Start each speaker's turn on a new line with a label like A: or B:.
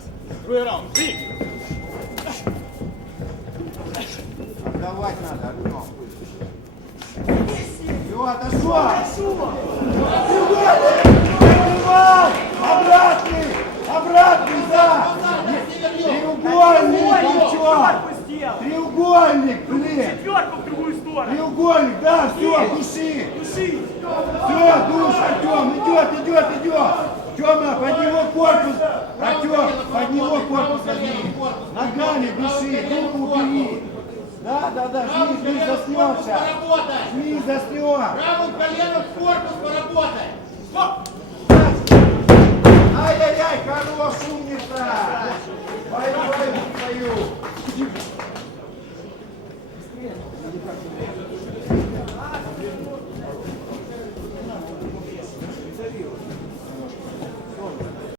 A: Сейчас. Другой раунд. Бей!
B: Отдавать надо, Артем. Все, отошел. Принимай! Обратный! Обратный, да! Треугольник, Артем! Треугольник, блин!
C: Четверку в другую сторону.
B: Треугольник, да, все, души!
C: Души.
B: Все, душ, Артем, идет, идет, идет! Тема, под него корпус! Актер, под него корпус возьми. Ногами дыши, руку убери. Да, да, да, жми, жми,
D: заснешься.
B: Жми, заснешь.
D: Правым коленом в корпус поработай.
A: Стоп! Ай-яй-яй, хорош, умница! Бою, бою, бою. Быстрее.